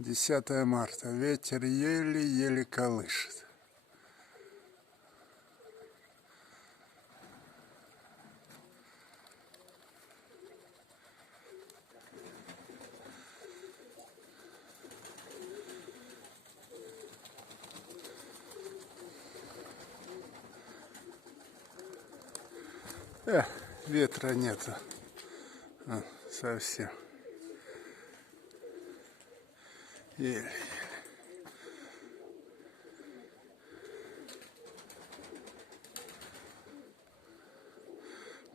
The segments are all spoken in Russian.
10 марта. Ветер еле-еле колышет. Ветра нету. Совсем. Еле-еле.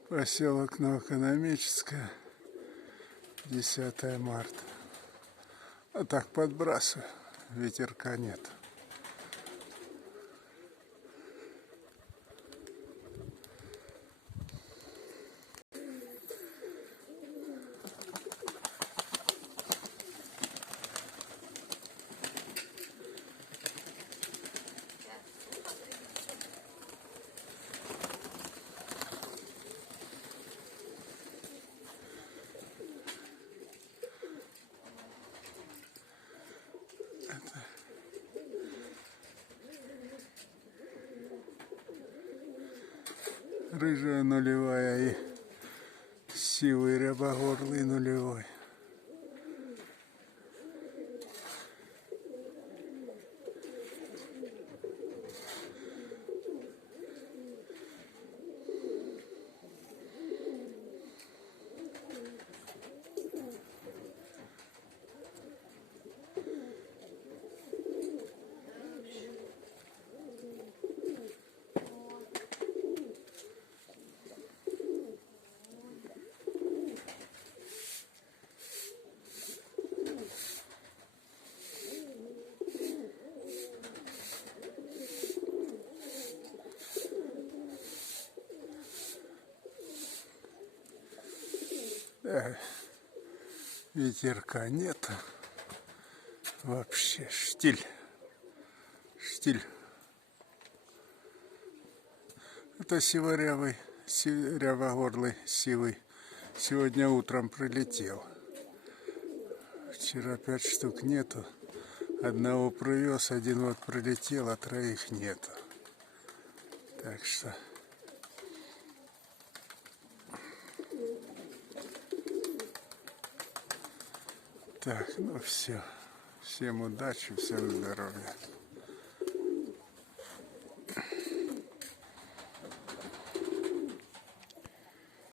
Поселок Новоэкономическое, 10 марта. А так подбрасываю, ветерка нет. Рыжая нулевая и сивый рябогорлый нулевой. Ветерка нет. Вообще штиль. Штиль. Это сиворявый, рябогорлый сивый. Сегодня утром прилетел. Вчера 5 штук нету. Одного привез, один вот прилетел, а 3 нету. Так что... Так, ну все. Всем удачи, всем здоровья.